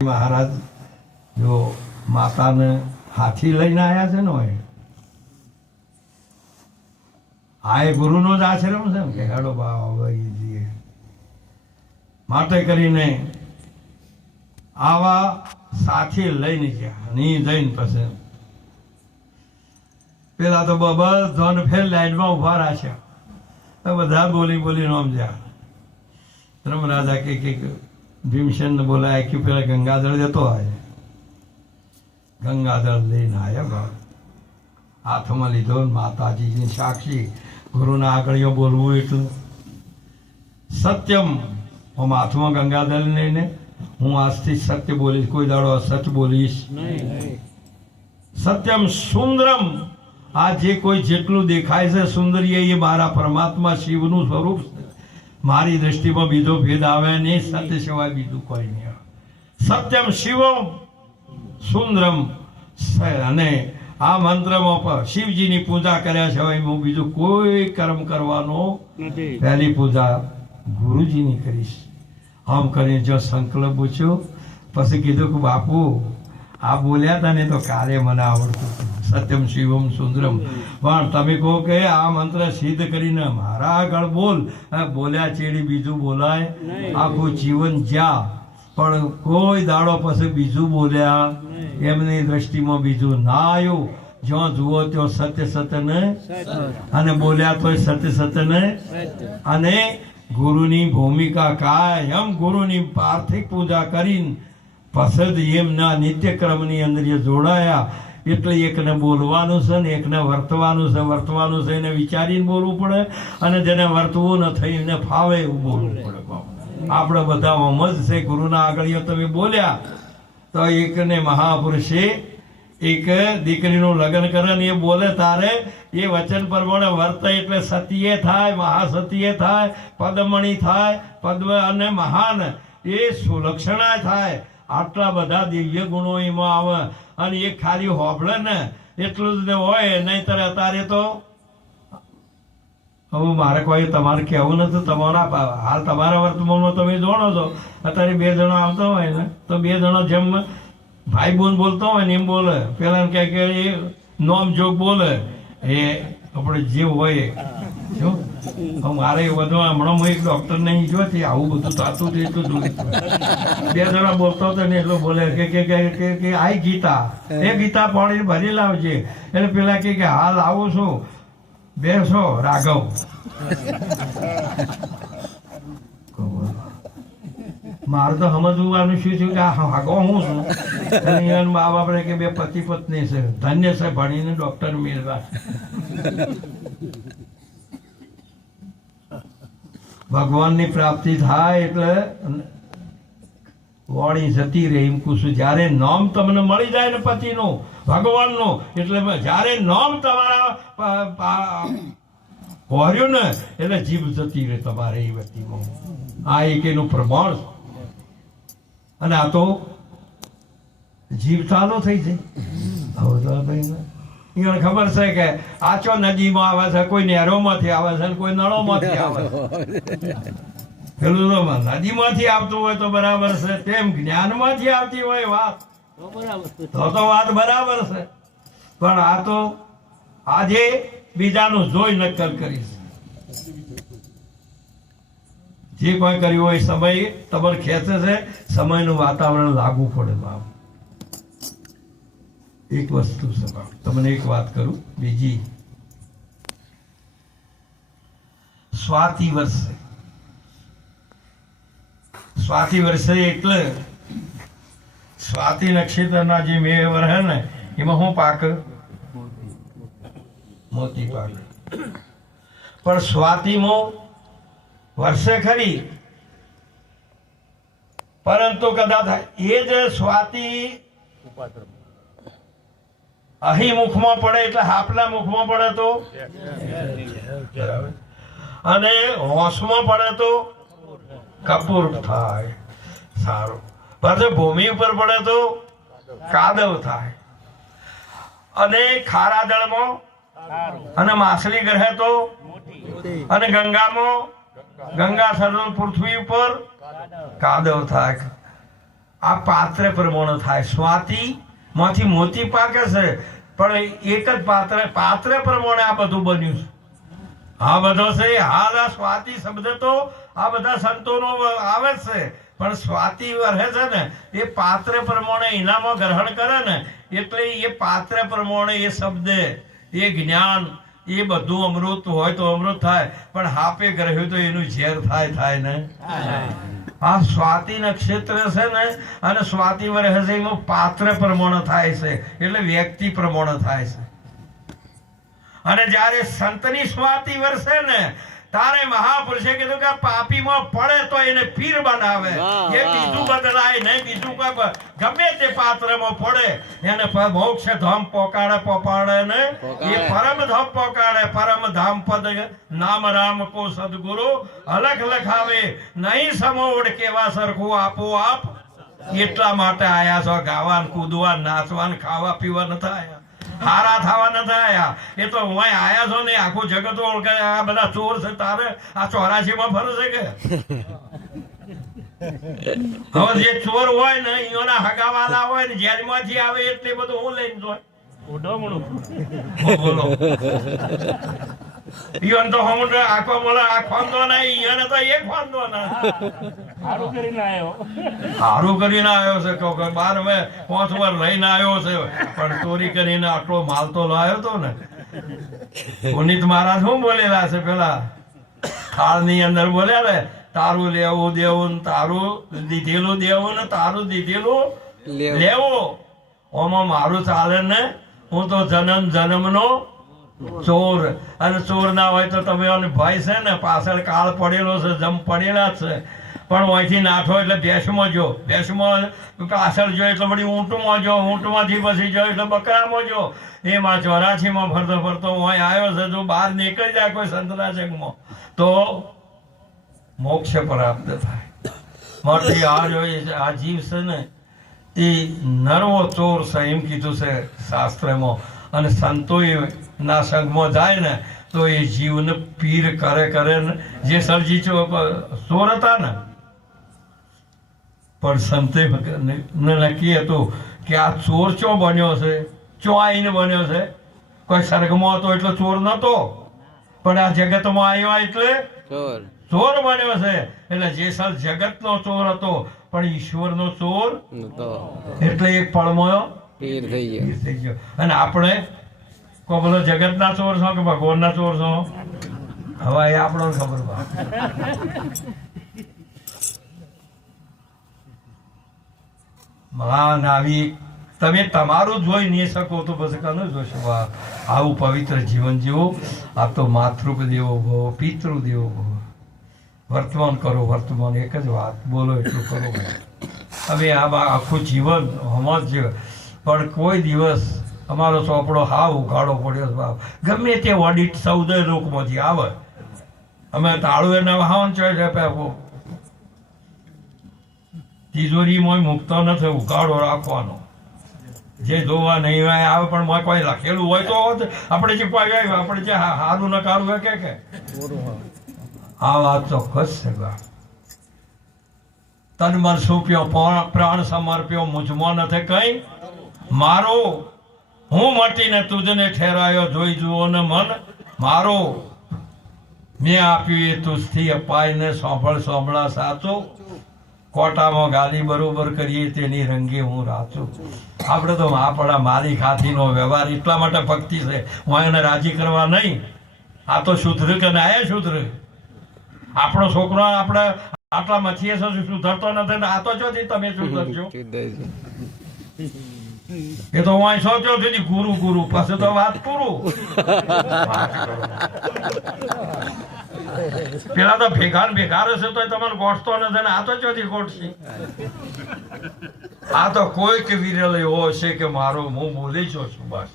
મહારાજ જો માતાને હાથી લઈને આવ્યા છે ને હોય આ એ ગુરુનો જ આશ્રમ છે ને કે હેડો બાઈએ માટે કરીને આવા સાથી લઈને ગયા ની જઈને પછી પેલા તો બધાને ફેર લાઈનમાં ઉભા રાખ્યા બધા બોલી બોલીને સમજ્યા ધર્મરાજા કે ભીમસેન ને બોલાય કે પેલા ગંગાધર જતો આવે ગંગાધર લઈને આવ્યા બાપ હાથમાં લીધો માતાજીની સાક્ષી ગુરુના આગળીઓ બોલવું એટલું સત્યમ હું હાથમાં ગંગાધર લઈને હું આજથી સત્ય બોલીશ કોઈ દાડો અસત્ય બોલીશ સત્યમ સુંદરમ આ જે કોઈ જેટલું દેખાય છે સુંદરીય એ મારા પરમાત્મા શિવનું સ્વરૂપ છે મારી દ્રષ્ટિમાં બીજો ભેદ આવે નહીં સત્ય સિવાય બીજું કોઈ નહીં આવે સત્યમ શિવમ સુંદરમ અને આ મંત્રમાં પણ શિવજીની પૂજા કર્યા સિવાય હું બીજું કોઈ કર્મ કરવાનો પહેલી પૂજા ગુરુજીની કરીશ આમ કરીને જો સંકલ્પ પૂછ્યો પછી કીધું કે બાપુ આ બોલ્યા હતા ને તો કાલે મને આવડતું સત્યમ શિવમ સુંદરમ પણ તમે કહો કે આ મંત્ર સિદ્ધ કરીને મારા આગળ બોલ્યા ચેડી બીજું બોલાય આખું જીવન જ્યાં પણ કોઈ દાડો પછી બીજું બોલ્યા એમની દ્રષ્ટિમાં બીજું ના આવ્યું જ્યાં જુઓ ત્યાં સત્ય સત્ય ને અને બોલ્યા તો સત્ય સત્ય ને અને ગુરુની ભૂમિકા કાયમ ગુરુની પાર્થિક પૂજા કરીને પસંદ એમના નિત્યક્રમની અંદર જોડાયા એટલે એકને બોલવાનું છે ને એકને વર્તવાનું છે એને વિચારીને બોલવું પડે અને જેને વર્તવું ન થઈ એને ફાવે એવું બોલવું પડે આપણે બધા મજ છે ગુરુના આગળ તમે બોલ્યા તો એકને મહાપુરુષે એક દીકરીનું લગ્ન કરે ને એ બોલે તારે એ વચન પ્રમાણે વર્તે એટલે સતીએ થાય મહાસતીએ થાય પદ્મણી થાય પદ્મ અને મહાન એ સુલક્ષણા થાય આટલા બધા દિવ્ય ગુણો એમાં આવે અને એ ખાલી હોબળે ને એટલું જ હોય નહીંતર અત્યારે તો હવે મારે કોઈ તમારે કહેવું નથી તમારા હાલ તમારા વર્તમાનમાં તમે જાણો છો અત્યારે બે જણા આવતા હોય ને તો બે જણા જેમ ભાઈ બોન બોલતો હોય ને એમ બોલે પેલા કહે કે એ નોમ જોગ બોલે એ આપણે જે હોય શું મારે બધું હમણાં હું એક ડોક્ટર નહીં જોતી આવું બધું થતું હતું એટલું જોયું બે જણા બોલતો હતો ને એટલું બોલે કે આઈ ગીતા એ ગીતા પાણી ભરી લાવજે એટલે પેલા કે હાલ આવું છું બેસો રાઘવ મારે તો સમજવાનું શું છે કે આ હાગો હું છું મા બાપને કે બે પતિ પત્ની છે ધન્ય છે ભણીને ડોક્ટર મેળવા ભગવાનની પ્રાપ્તિ થાય એટલે વાણી જતી રહે એમ કુશું જ્યારે નામ તમને મળી જાય ને પતિનું ભગવાનનું એટલે જ્યારે નામ તમારા હોર્યું ને એટલે જીભ જતી રહે તમારે એ વ્યક્તિમાં આ એક એનું પ્રમાણ અને આ તો જીભ ચાલો થઈ જાય ખબર છે કે આચો નદીમાં આવે છે કોઈ નહેરોમાંથી આવે છે કોઈ નળોમાંથી આવે પેલું નદીમાંથી આવતું હોય તો બરાબર છે તેમ જ્ઞાનમાંથી આવતી હોય વાત તો વાત બરાબર છે પણ આ તો આજે બીજાનું જોઈ નક્કલ કરીશ જે કોઈ કર્યું હોય સમય તમારે ખેંચે છે સમયનું વાતાવરણ લાગુ પડે બાપ એક વસ્તુ છે બાપ તમને એક વાત કરું બીજી સ્વાતિ વર્ષે એટલે સ્વાતિ નક્ષત્રના જે મેવર હે ને એમાં શું પાક મોતી પાક પણ સ્વાતિમાં વર્ષે ખરી પરંતુ કદાચ એ જ સ્વાતિ અહીં મુખમાં પડે એટલે હાપના મુખમાં પડે તો અને હોંશમાં પડે તો કપૂર થાય સારું પણ ભૂમિ ઉપર પડે તો કાદવ થાય અને ખારા જળમાં અને માછલી ગ્રહે તો અને ગંગામાં ગંગા સરોવર પૃથ્વી ઉપર કાદવ થાય આ પાત્ર પ્રમાણે થાય. સ્વાતિ માંથી મોતી પાકે છે, પણ એક જ પાત્ર પ્રમાણે આ બધું બન્યું છે. આ બધો છે હાલ આ સ્વાતિ શબ્દ તો આ બધા સંતોનો આવે છે, પણ સ્વાતિ રહે છે ને એ પાત્ર પ્રમાણે એનામાં ગ્રહણ કરે ને, એટલે એ પાત્ર પ્રમાણે એ શબ્દ એ જ્ઞાન એ બધું અમૃત હોય તો અમૃત થાય, પણ હાપે ગ્રહ્યું તો એનું ઝેર થાય ને. આ સ્વાતિ નક્ષત્ર છે ને, અને સ્વાતિ વર્ષ છે એમાં પાત્ર પ્રમાણે થાય છે, એટલે વ્યક્તિ પ્રમાણે થાય છે. અને જયારે સંતની સ્વાતિ વર્ષે ને તારે મહાપુરુષે કીધું કે પાપીમાં પડે તો એને પીર બનાવે. એ બીજું બદલાય નહીં, બીજું કોઈ ગમે તે પાત્રમાં પડે એને મોક્ષ ધામ પોકાડે ને એ પરમ ધામ પોકાડે. પરમ ધામ પદ નામ રામ કો સદગુરુ અલખ લખાવે નહીં સમોડ કેવા સરખું આપો આપ. એટલા માટે આયા છો ગાવાન કૂદવાન નાચવાન ખાવા પીવા નથી આયા, હારા થવા નથી આયા. એ તો હું આયા છો ને આખું જગત ઓળખે આ બધા ચોર છે, તારે આ 84 માં ફરે છે કે? હવે જે ચોર હોય ને એના હગાવાલા હોય ને જેલમાંથી આવે એટલે બધું હું લઈને જોય બોલો. ઈવન તો હમણાં આખો બોલે આ ખોંદો નહીં, એને તો એક ખોંદો ના સારું કરીને આવ્યો છે. 12 મેં 5 વાર લઈને આવ્યો છે, પણ ચોરી કરીને આટલો માલ તો લાવ્યો હતો ને. પુનિત મહારાજ શું બોલેલા છે પેલા થાળ ની અંદર બોલ્યા ને, તારું લેવું દેવું, તારું દીધેલું દેવું ને તારું દીધેલું લેવું. ઓમાં મારું ચાલે ને, હું તો જન્મ નો ચોર. અને ચોર ના હોય તો તમે ભાઈ છે ને પાછળ કાળ પડેલો છે, જમ પડેલા છે, પણ અહીંથી નાઠો એટલે ભેંસમાં જો, ભેંસમાં પાછળ જો એટલે બધી ઊંટમાં જો, ઊંટમાંથી પછી જો એટલે બકરામાં જો. એમાં 84માં ફરતો અહીં આવ્યો છે. જો બહાર નીકળી જાય કોઈ સંતના જગમાં તો મોક્ષ પ્રાપ્ત થાય. માટે આ જીવ છે ને એ નરવો ચોર છે એમ કીધું છે શાસ્ત્રમાં. અને સંતોએ ના સંગમાં જાય ને તો એ જીવને પીર કરે ને. જે સરજી ચોર હતા ને, પણ સંતે નક્કી હતું કે આ ચોર ચો બન્યો છે, ચો આઈને બન્યો છે. કોઈ સ્વર્ગમાં હતો એટલે ચોર નતો, પણ આ જગતમાં આવ્યો એટલે ચોર બન્યો છે. એટલે જે સર જગતનો ચોર હતો પણ ઈશ્વરનો ચોર એટલે એક પળમાં પીર થઈ ગયો. અને આપણે કોઈ બધો જગતના ચોર છો કે ભગવાનના ચોર છો, હવે એ આપણો ખબર પડે. મહાન આવી તમે તમારું જોઈ નહીં શકો તો પછી કનું જોશો? આવું પવિત્ર જીવન જીવો. આ તો માતૃક દેવો ભવો, પિતૃ દેવો ભવો. વર્તમાન કરો, વર્તમાન એક જ વાત બોલો એટલું કરો. હવે આ આખું જીવન હમણાં જ, પણ કોઈ દિવસ અમારો ચોપડો હાવ ઉઘાડો પડ્યો બાપ. ગમે તે ઓડિટ 14 લોકમાંથી આવે, અમે તાળું એના વાહન છે તિજોરીમાં મૂકતો નથી, ઉઘાડો રાખવાનો. જે જોવા નહીં આવે પણ કોઈ લખેલું હોય તો આપણે જે કોઈ આપણે જે સારું નકારું હોય કે આ વાત ચોક્કસ છે. તન મન સોંપ્યો, પ્રાણ સમર્પ્યો, મુજમાં નથી કઈ મારો. હું મટીને તુજને ઠેરાયો, જોઈ જુઓ ને મન મારો. મેં આપ્યું એ તુજથી અપાય ને, સાંભળા સાચો. કોટામાં ગાલી બરોબર કરીએ તેની રંગે હું રાચું. આપણે તો આપણા મારી ખાતીનો વ્યવહાર એટલા માટે ભક્તિ છે, હું એને રાજી કરવા નહીં. આ તો શુદ્ર કે નાય શુદ્ર. આપણો છોકરો આપણે આટલા મથીએ છો સુધરતો નથી ને આ તો ચોથી તમે સુધરજો. એ તો હું સોચ્યો સુધી ગુરુ પછી તો વાત પૂરું. પેલા તો ભેગા રહેશે તો તમારે ગોઠતો નથી ને આ તો ચોથી ગોઠશે. આ તો કોઈક વિરલ એવો છે કે મારો હું બોલી છું બસ.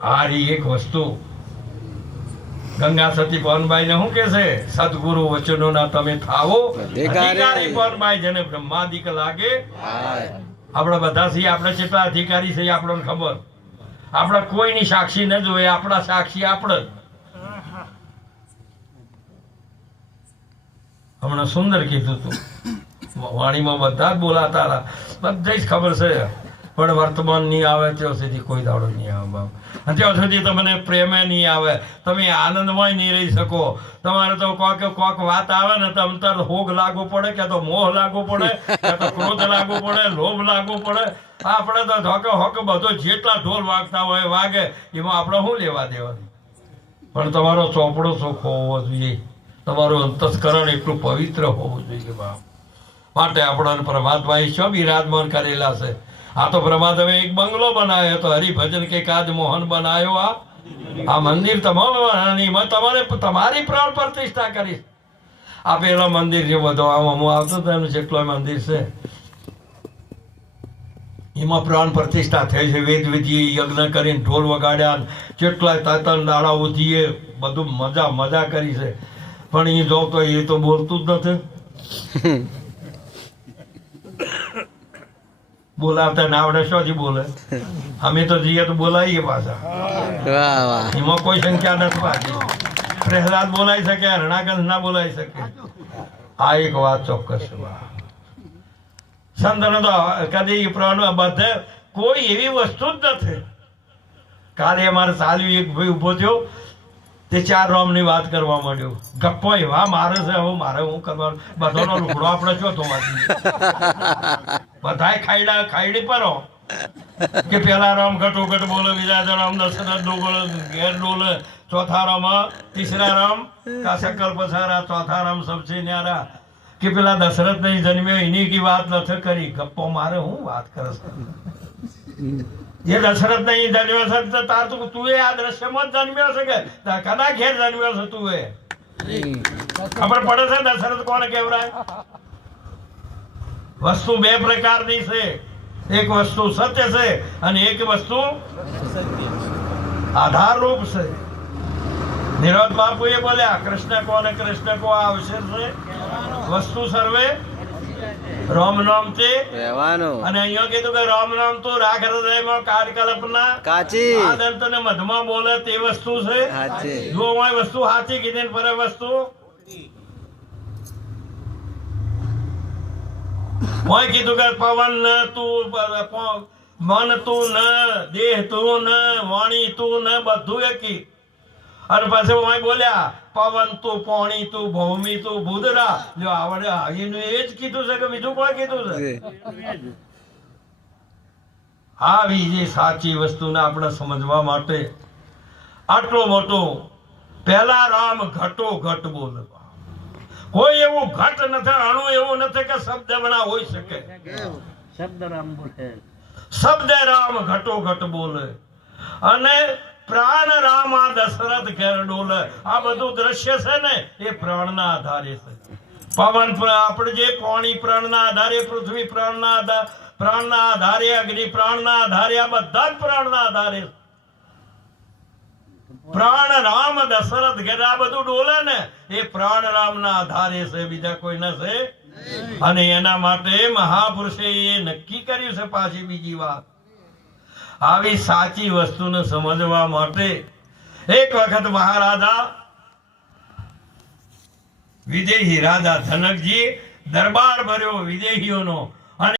આ એક વસ્તુ ગંગા સતી પવનબાઈ ને શું કે છે? સદગુરુ વચનો ના તમે થાવો અધિકારી. પવનબાઈ જેને બ્રહ્માદિક લાગે. આપણે બધા છીએ, આપણે કેટલા અધિકારી છે આપણને ખબર. આપણે કોઈની સાક્ષી ન જોઈએ, આપણા સાક્ષી આપણે. હમણાં સુંદર કીધું હતું વાણીમાં બધા જ બોલાતા હતા, બધી જ ખબર છે, પણ વર્તમાન નહીં આવે ત્યાં સુધી કોઈ દાડો નહીં આવે બાપ. ત્યાં સુધી તમને પ્રેમે નહીં આવે, તમે આનંદમાં નહીં રહી શકો. તમારે તો કોક વાત આવે ને તો તરત હોગ લાગુ પડે, કે તો મોહ લાગુ પડે, કે તો ક્રોધ લાગુ પડે, લોભ લાગુ પડે. આપણે તો ધોકે હોક બધો જેટલા ઢોલ વાગતા હોય વાગે, એમાં આપણે શું લેવા દેવાની. પણ તમારો ચોપડો ચોખ્ખો હોવો જોઈએ, તમારું અંતસ્કરણ એટલું પવિત્ર હોવું જોઈએ બાપ. માટે આપણા પ્રભાતભાઈ શું બિરાજમાન કરેલા છે. આ તો પ્રભાત હવે એક બંગલો બનાવ્યો તો હરિભજન કે કાજ મોહન બનાવ્યો. આ મંદિર તમારે તમારી પ્રાણ પ્રતિષ્ઠા કરીશ. આ પેલા મંદિર જે બધો આમ આવતો હતો એનું જેટલો મંદિર છે એમાં પ્રાણ પ્રતિષ્ઠા થઈ છે. વેદ વિધિ યજ્ઞ કરીને ઢોલ વગાડ્યા, કેટલાય તાતણ દાડા ઉધીએ બધું મજા કરી છે. પણ એ જો તો એ તો બોલતું જ નથી. બોલાવતા ના આવડે શોથી બોલે. અમે તો જઈએ તો બોલાવીએ પાછા, એમાં કોઈ સંખ્યા નથી પાછી. પ્રહલાદ બોલાવી શકે, રણાકંસ ના બોલાવી શકે. આ એક વાત ચોક્કસ છે. સંતનો તો કદી બધે કોઈ એવી વસ્તુ જ નથી. કાલે અમારે ચાલ્યું, એક ભાઈ ઉભો થયો, તે 4 રામની વાત કરવા માંડ્યો. ગપ્પો એવા મારે છે, હવે મારે હું કરવાનું. બધાનો લુગડો આપણે છો તો બધાય ખાઈડી પરો કે પેલા રામ ઘટોઘટ બોલે, બીજા રામ દશરથ બોલે, ઘેર ડોલે, ચોથા રામ તીસરા રામ કા શકલ પસારા, ચોથા રામ સબસે ન્યારા. કે પેલા દશરથ નહીં જન્મ્યો એની કી વાત નથી કરી. ગપ્પો મારે હું વાત કરે છે. એ દશરથ નહીં જન્મ્યો છે તાર તું એ આ દ્રશ્યમાં જ જન્મ્યો છે કે કદા ઘેર જન્મ્યો છે તું? એ ખબર પડે છે દશરથ કોને કહેવાય? વસ્તુ 2 પ્રકારની છે. એક વસ્તુ સત્ય છે અને એક વસ્તુ આધાર રૂપ છે. નિરોધ બાપુ એ બોલ્યા કૃષ્ણ કોને કૃષ્ણ કો આવશે છે વસ્તુ સર્વે રામ નામ તે રહેવાનું. અને અહીંયા કીધું કે રામ નામ તો રાખ હૃદયમાં કાળ કલ્પના કાચી, આદંત ને મધમાં બોલે તે વસ્તુ છે. જો હું વસ્તુ સાચી કીધી પર વસ્તુ હું કીધું કે પવન ન તું, મન તું ન, દેહ તું ન, વાણી તું ન, બધું એકી. અને પછી હું બોલ્યા પવન તું, પાણી તું, ભૂમિ તું, ભૂદરા. જો આવડે એનું એ જ કીધું છે કે બીજું કોઈ કીધું છે? આવી જે સાચી વસ્તુને આપણે સમજવા માટે આટલો મોટો પહેલા રામ ઘટો ઘટ બોલે. કોઈ એવું ઘટ નથી, અણુ એવું નથી કે શબ્દ બના હોઈ શકે. શબ્દ રામ ઘટો ઘટ બોલે. અને પ્રાણ રામ આ દશરથ ઘેર ડોલે. આ બધું દ્રશ્ય છે ને એ પ્રાણના આધારે છે. પવન આપણે જે પાણી પ્રાણના આધારે, પૃથ્વી પ્રાણના આધારે, અગ્નિ પ્રાણના આધારે, આ બધા જ પ્રાણના આધારે. પ્રાણ રામ દશરથ ઘેર આ બધું ડોલે ને એ પ્રાણ રામના આધારે છે, બીજા કોઈ નથી. અને એના માટે મહાપુરુષે એ નક્કી કર્યું છે. પાછી બીજી વાત, આવી સાચી વસ્તુને સમજવા માટે એક વખત મહારાજા વિદેહી રાજા જનકજી દરબાર ભર્યો વિદેહીઓનો.